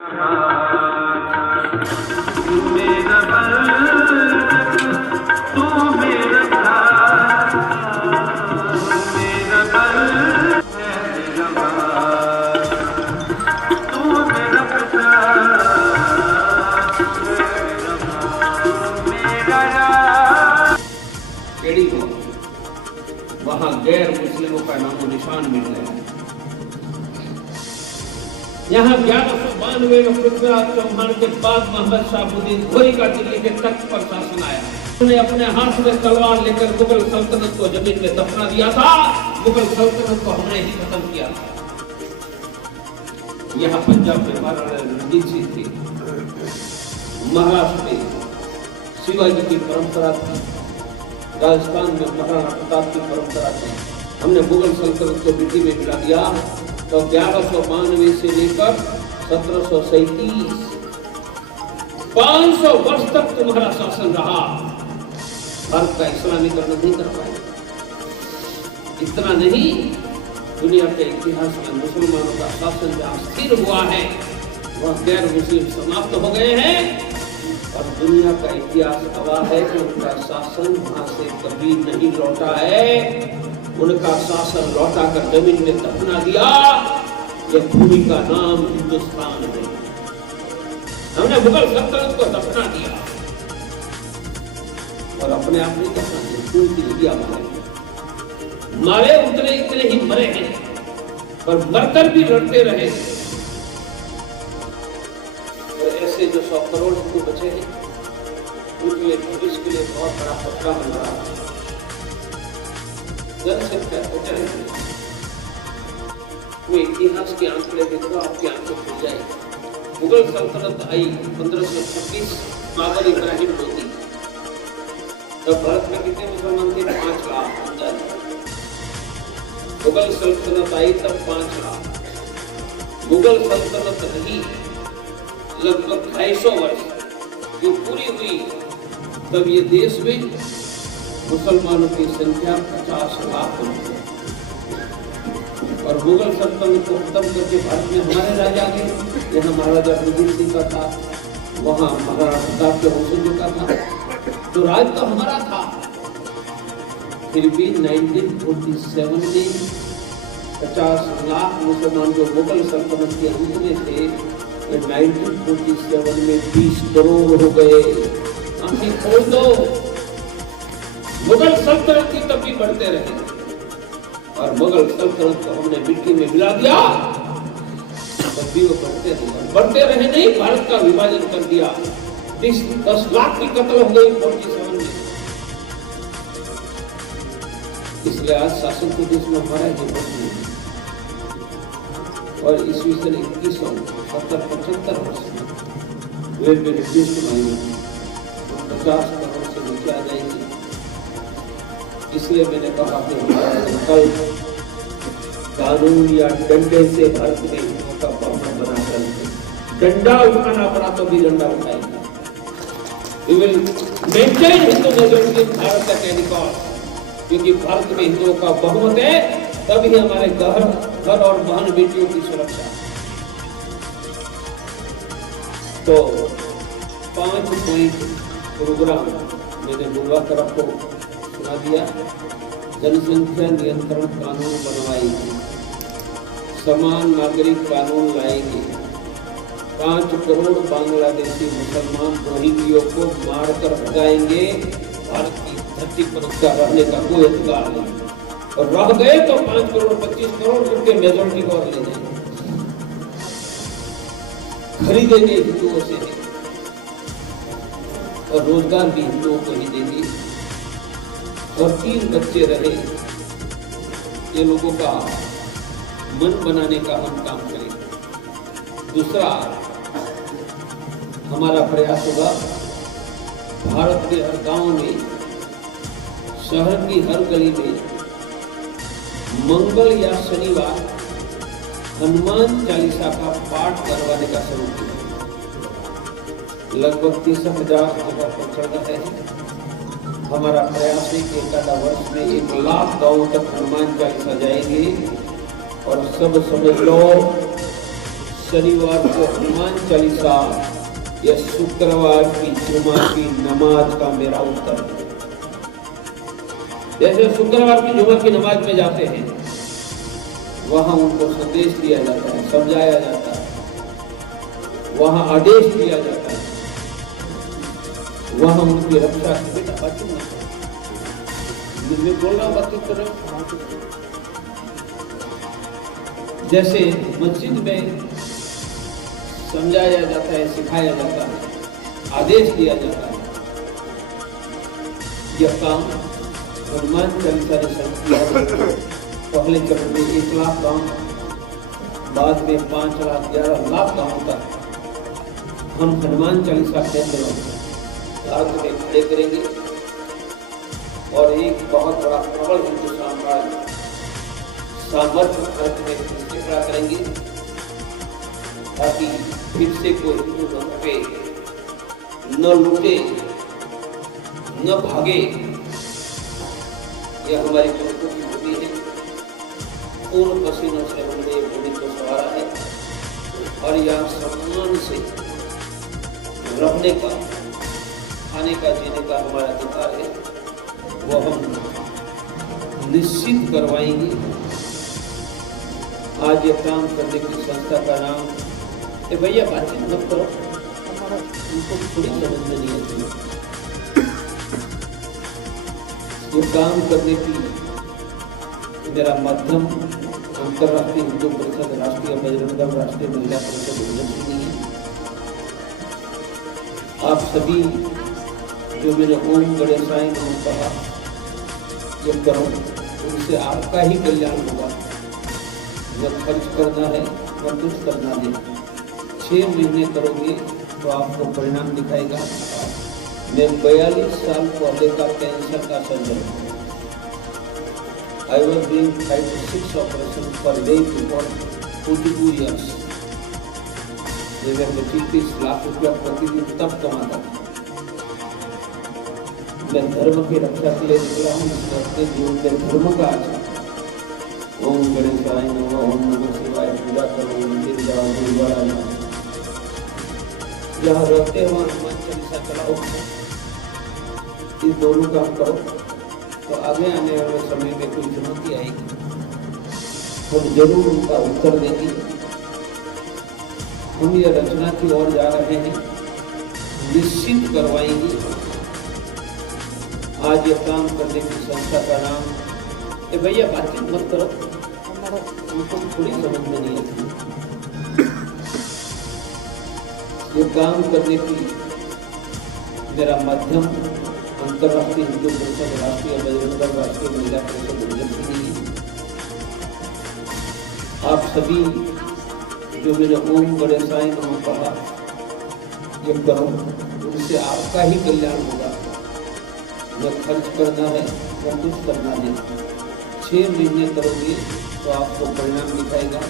मेरा बल तू मेरा प्यार, मेरा बल मेरा बार, तू मेरा प्यार, मेरा यार। केड़ी को वहां गैर मुस्लिमों का नामो निशान मिल गया। यहाँ 1192 में पृथ्वीराज चौहान के बाद मोहम्मद शाहबुद्दीन घोरी का दिल्ली के तख्त पर शासन आया। उन्होंने अपने हाथ में तलवार लेकर मुगल सल्तनत को जमीन में दफना दिया था। मुगल सल्तनत को हमने ही खत्म किया था। यहाँ पंजाब में महाराणा रणजीत सिंह थी, महाराष्ट्र में शिवाजी की परंपरा थी, राजस्थान में महाराणा प्रताप की परंपरा थी। हमने मुगल सल्तनत को मिट्टी में मिला दिया। तो 1192 से लेकर 1737 500 वर्ष तक तुम्हारा शासन रहा। भारत का इस्लामीकरण नहीं कर पाए। इतना नहीं, दुनिया के इतिहास में मुसलमानों का शासन जहां स्थिर हुआ है वह गैर मुस्लिम समाप्त हो गए हैं। और दुनिया का इतिहास गवाह है कि उनका शासन वहां से कभी नहीं लौटा है। उनका शासन लौटा कर जमीन में दफना दिया। यह भूमि का नाम हिंदुस्तान है। हमने मुगल सल्तनत को दफना दिया और अपने आप नहीं दफना दिया, पूरी इंडिया मारे उतने इतने ही मरे हैं, पर मरकर भी लड़ते रहे। और ऐसे जो 100 करोड़ हिंदू बचे हैं उनके लिए इसके लिए बहुत बड़ा खतरा बन रहा है। जनसंख्या तो करेंगे इतिहास के आंकड़े देखो, आपकी आंखें खुल जाएगी। मुगल सल्तनत आई 1526, बाबर इब्राहिम लोधी। तब भारत में कितने मुसलमान थे? 5 लाख। मुगल सल्तनत आई तब 5 लाख। मुगल सल्तनत रही लगभग 250 वर्ष। जो पूरी हुई तब ये देश में मुसलमानों की संख्या 50 लाख हुई। और मुगल सल्तनत को खत्म करके भारत में हमारे राजा गए। यहाँ महाराजा रणजीत सिंह का था, वहाँ महाराणा प्रताप के वंशजों का था। तो राज तो हमारा था। फिर भी 1947 में 50 लाख मुसलमान जो मुगल सल्तनत के अंत में थे, 1947 में 20 करोड़ हो गए। आंखें खोल दो। मुगल सल्तनत की तब भी बढ़ते रहे और मुगल सल्तनत को हमने मिट्टी में मिला दिया। तब भी वो बढ़ते रहे और बढ़ते रहे नहीं, भारत का विभाजन कर दिया। 10 लाख की कत्ल हो गई 47 में। इसलिए आज शासन के देश में हमारा ये नहीं। और ईस्वी सन 2170-75 वर्ष में वे ब्रिटिश बनाई 50 करोड़ से नीचे आ जाएंगे। इसलिए मैंने कहा कि हमारा संकल्प कानून या डंडे से भारत में हिंदुओं का बहुमत बनाकर डंडा उठाना पड़ा तो भी डंडा उठाएंगे। We will maintain Hindu majority in Bharat का रिकॉर्ड, क्योंकि भारत में हिंदुओं का बहुमत है, तभी हमारे घर और बहन बेटियों की सुरक्षा। तो 5 पॉइंट प्रोग्राम मैंने बुलवा कर आपको सुना दिया। जनसंख्या नियंत्रण कानून बनवाएंगे, समान नागरिक कानून लाएंगे, 5 करोड़ बांग्लादेशी मुसलमान रोहिंग्यों को मारकर भगाएंगे। भारत की धरती पर उसका रहने का कोई अधिकार नहीं। और रह गए तो 5 करोड़ 25 करोड़ उनके मेजोरिटी को ले जाएंगे, खरीदेंगे हिंदुओं से और रोजगार भी हिंदुओं को ही देंगे। और 3 बच्चे रहे, ये लोगों का मन बनाने का हम काम करेंगे। दूसरा हमारा प्रयास होगा भारत के हर गांव में, शहर की हर गली में मंगल या शनिवार हनुमान चालीसा का पाठ करवाने का शुरू किया। लगभग 30,000 जगह पर चल रहे हैं। हमारा प्रयास है कि 1 वर्ष में 1 लाख गाँव तक हनुमान चालीसा जाएंगे। और सब समझ लो शनिवार को हनुमान चालीसा या शुक्रवार की जुमा की नमाज का मेरा उत्तर है। जैसे शुक्रवार की जुमा की नमाज में जाते हैं, वहां उनको संदेश दिया जाता है, समझाया जाता है, वहां आदेश दिया जाता है, वहां उनकी रक्षा की बेटा बच्चों बोल रहा बातचीत कर रहे हो। जैसे मस्जिद में समझाया जाता है, सिखाया जाता है, आदेश दिया जाता है, यह काम हनुमान चालीसा ने शुरू किया। पहले चरण में 1 लाख गांव, बाद में 5 लाख 11 लाख गांव तक हम हनुमान चालीसा केंद्र भारत में खड़े करेंगे और एक बहुत बड़ा प्रबल हिंदू सामर्थ्य भारत में खड़ा करेंगे, ताकि फिर से कोई हिंदू धर्म पे न लूटे न भागे। यह हमारी गुरुओं की भूमि है, पूर्ण पसीनों से हमने ये भूमि को संवारा है और यह सम्मान से रहने का, खाने का, जीने का हमारा अधिकार है, वो हम निश्चित करवाएंगे। आज ये काम करने की संस्था का नाम, भैया बातचीत मत करो, उनको थोड़ी समझ में नहीं आती। ये काम करने की मेरा माध्यम अंतर्राष्ट्रीय हिंदू परिषद, राष्ट्रीय बजरंग दल, राष्ट्रीय महिला परिषद नहीं है। आप सभी जो मेरे ओम गणेशाय नमः कहा ये करो, उनसे आपका ही कल्याण होगा। न खर्च करना है न कुछ करना है। 6 महीने करोगे तो आपको परिणाम दिखाएगा। मैं 42 साल पहले का कैंसर का सर्जन हूँ। I was doing 5 to 6 operations per day for 42 years। मैं 25-30 लाख रुपया प्रतिदिन तब कमाता था। मैं धर्म की रक्षा के लिए निकला हूँ, इसलिए अपने जीवन में धर्म का आचरण, ओम गणेशाय नमः, ओम नमः शिवाय, पूजा करो, मंदिर जाओ, गुरुद्वारा जाओ, जहाँ रहते वहाँ हनुमान चालीसा चलाओ। इस दोनों काम करो तो आगे आने वाले समय में कोई चुनौती आएगी तो जरूर उनका उत्तर देंगे। हम ये रचना की ओर जा रहे हैं, निश्चित करवाएंगे। आज ये काम करने की संस्था का नाम, भैया बातचीत मत करो, उनको थोड़ी समझ में नहीं आती। ये काम करने की मेरा माध्यम अंतर्राष्ट्रीय हिंदू परिषद, राष्ट्रीय बजरंग दल, राष्ट्रीय महिला परिषद नहीं है। आप सभी जो मेरे ओम गणेशाय नमः कहा ये करो, उनसे आपका ही कल्याण होगा। न खर्च करना है न कुछ करना है। 6 महीने करोगे तो आपको परिणाम दिखाएगा।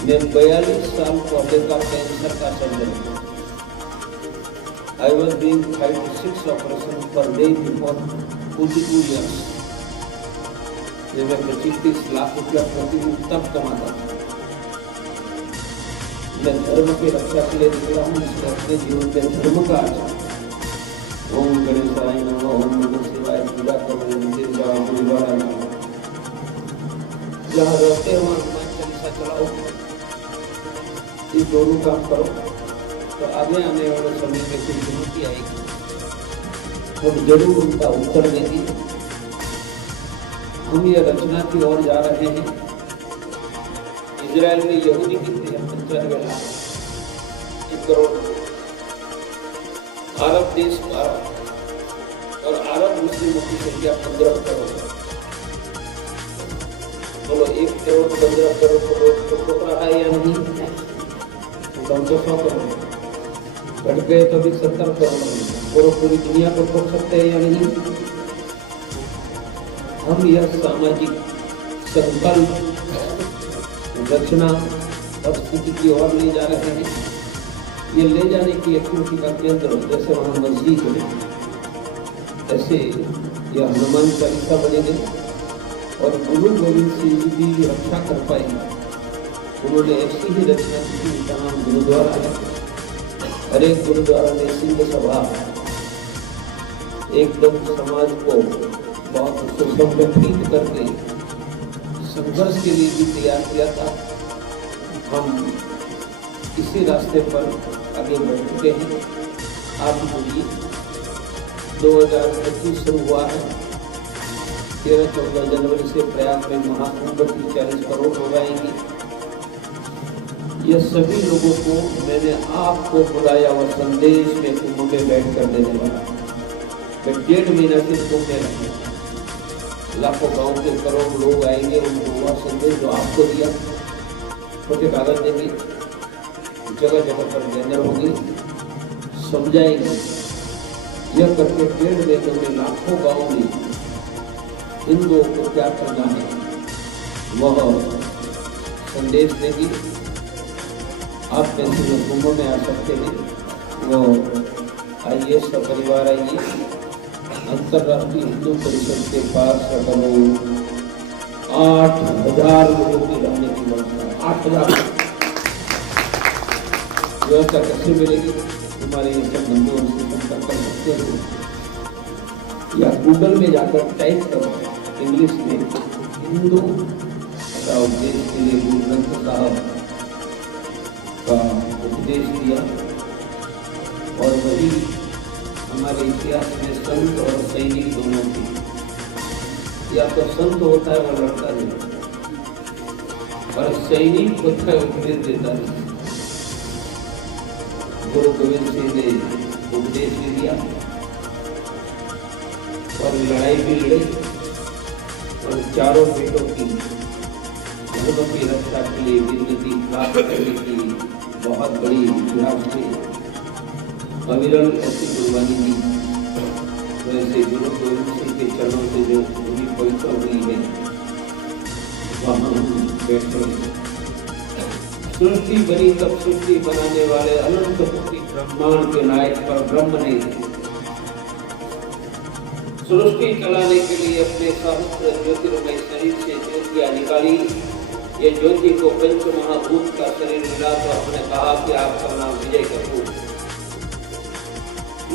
मैं 42 साल पहले का कैंसर का सर्जन हूँ। I was doing 5 to 6 operations per day for 42 years। मैं 25-30 लाख रुपया प्रतिदिन तब कमाता था। मैं धर्म की रक्षा के लिए निकला हूँ, इसलिए अपने जीवन में धर्म का आचरण, ओम गणेशाय नमः, ओम नमः शिवाय, पूजा करो, मंदिर जाओ, गुरुद्वारा जाओ, जहाँ रहते वहाँ हनुमान चालीसा चलाओ। ये दोनों काम करो तो आगे आने वाले समय में कोई चुनौती आएगी तो जरूर उनका उत्तर देंगे। हम ये रचना की ओर जा रहे हैं। इजराइल में यहूदी कितने हैं? 95 लाख, 1 करोड़। अरब देश 12 और अरब मुस्लिमों की संख्या 15 करोड़। बोलो 1 करोड़ 15 करोड़ को लोग ठोक रहा है या नहीं? तो 100 करोड़ बढ़ गए तो भी 70 करोड़ और पूरी दुनिया को ठोक सकते हैं या नहीं? हम यह सामाजिक संकल्प रचना और स्थिति की ओर ले जा रहे हैं। ये ले जाने की एक्टिविटी का केंद्र जैसे वहाँ मस्जिद है, ऐसे यह हनुमान चालीसा बनेंगे और गुरु गोविंद सिंह जी भी रक्षा कर पाएंगे। उन्होंने ऐसी ही रचना की तमाम गुरुद्वारा है। हर एक गुरुद्वारा में सिंह सभा एकदम समाज को बहुत सुसंगठित करके संघर्ष के लिए भी तैयार किया था। हम इसी रास्ते पर आगे बढ़ चुके हैं। आप बोलिए 2025 शुरू हुआ है। 13-14 जनवरी से प्रयाग में महाकुंभ की 40 करोड़ हो जाएंगी। यह सभी लोगों को मैंने आपको बुलाया और संदेश में कुंभ में बैठ कर देने वाला। मैं 1.5 महीना से कुंभ में रहूंगा। लाखों गांव के करोड़ लोग आएंगे, उनको वह संदेश जो आपको दिया छोटे कागज देंगे, जगह जगह पर बैनर होंगे, समझाएंगे। यह करके 1.5 महीने में लाखों गाँव में हिंदुओं को क्या करना है वह संदेश देगी। आप में से जो कुंभ में आ सकते हैं वो आइए, सपरिवार आइए। अंतर्राष्ट्रीय हिंदू परिषद के पास 8,000 लोगों की रहने की व्यवस्था है। 8,000 व्यवस्था कैसे मिलेगी? हमारे संबंधों से संपर्क कर सकते हैं या गूगल में जाकर टाइप करो इंग्लिश में हिंदू का उपदेश के लिए गुरु ग्रंथ साहब का उपदेश दिया। और वही हमारे इतिहास में संत और सैनिक दोनों की, या तो संत होता है वह लड़ता नहीं, और सैनिक होता है उपदेश देता है। गुरु गोविंद सिंह ने उपदेश भी दिया और लड़ाई भी लड़ी और चारों बेटों की धर्म की रक्षा के लिए विनती प्राप्त करने की बहुत बड़ी इतिहास थी। अविरल ऐसी कुर्बानी दी। वैसे गुरु गोविंद सिंह के चरणों से जो भूमि पवित्र हुई है वहाँ बैठे। सृष्टि बनी तब सृष्टि बनाने वाले अनंत कोटि ब्रह्मांड के नायक पर ब्रह्म ने सृष्टि चलाने के लिए अपने सहस्त्र ज्योतिर्मय शरीर से ज्योतियां निकाली। ये ज्योति को पंच महाभूत का शरीर मिला तो हमने कहा कि आपका नाम विजय कपूर।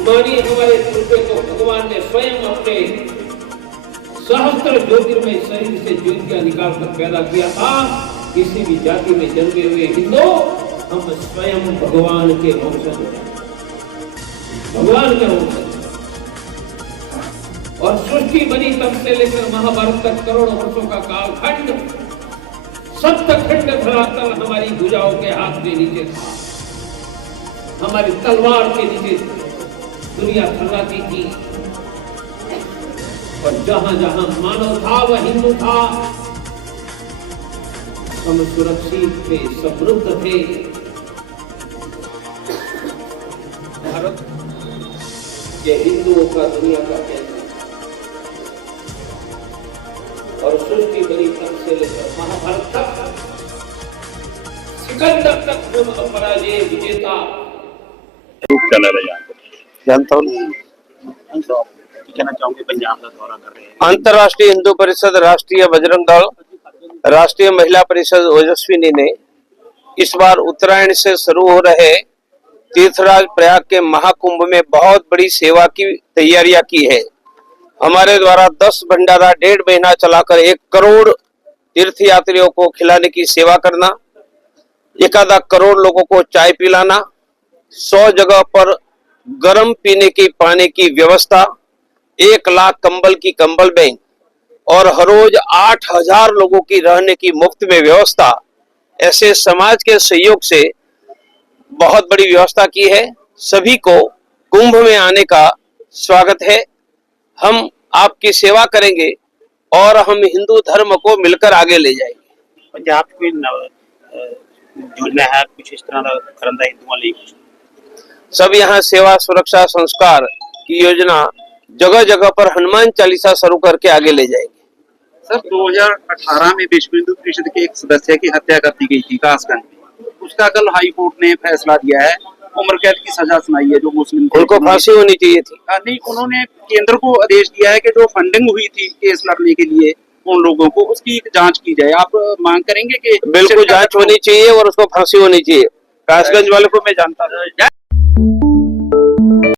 मानिए हमारे रूपे को भगवान ने स्वयं अपने सहस्त्र ज्योतिर्मय शरीर से ज्योतियां निकाल कर पैदा किया था। किसी भी जाति में जन्मे हुए हिंदू हम स्वयं भगवान के वंशज हैं, भगवान के वंशज। और सृष्टि बनी तब से लेकर महाभारत तक करोड़ों वर्षों का कालखंड, सप्तखंड धरातल हमारी भुजाओं के हाथ में नीचे था, हमारी तलवार के नीचे दुनिया थर्राती थी। और जहां जहां मानव था वह हिंदू था। हम सुरक्षित थे, समृद्ध थे। भारत ये हिंदुओं का दुनिया का केंद्र और सृष्टि बनी तब से लेकर महाभारत तक, सिकंदर तक हम अपराजय विजेता जानता हूँ। कहना चाहूंगी पंजाब का दौरा कर रहे हैं। अंतर्राष्ट्रीय हिंदू परिषद, राष्ट्रीय बजरंग दल, राष्ट्रीय महिला परिषद ओजस्विनी ने इस बार उत्तरायण से शुरू हो रहे तीर्थराज प्रयाग के महाकुंभ में बहुत बड़ी सेवा की तैयारियां की है। हमारे द्वारा 10 भंडारा 1.5 महीना चलाकर 1 करोड़ तीर्थ यात्रियों को खिलाने की सेवा करना, 1 करोड़ लोगों को चाय पिलाना, 100 जगह पर गर्म पीने की पानी की व्यवस्था, 1 लाख कंबल की कंबल बैंक और हर रोज 8,000 लोगों की रहने की मुफ्त में व्यवस्था, ऐसे समाज के सहयोग से बहुत बड़ी व्यवस्था की है। सभी को कुंभ में आने का स्वागत है। हम आपकी सेवा करेंगे और हम हिंदू धर्म को मिलकर आगे ले जाएंगे। पंजाब कोई योजना है कुछ इस तरह का करंदा हिंदुओं लिए? सब यहाँ सेवा सुरक्षा संस्कार की योजना जगह जगह पर हनुमान चालीसा शुरू करके आगे ले जाएंगे। सर 2018 में विश्व हिंदू परिषद के एक सदस्य की हत्या कर दी गई थी कासगंज में। उसका कल हाई कोर्ट ने फैसला दिया है, उम्र कैद की सजा सुनाई है जो मुस्लिम थे। उनको फांसी होनी चाहिए थी। नहीं, उन्होंने केंद्र को आदेश दिया है कि जो फंडिंग हुई थी केस लड़ने के लिए उन लोगों को, उसकी एक जांच की जाए। आप मांग करेंगे कि बिल्कुल जांच होनी चाहिए और उसको फांसी होनी चाहिए। कासगंज वाले को मैं जानता हूँ।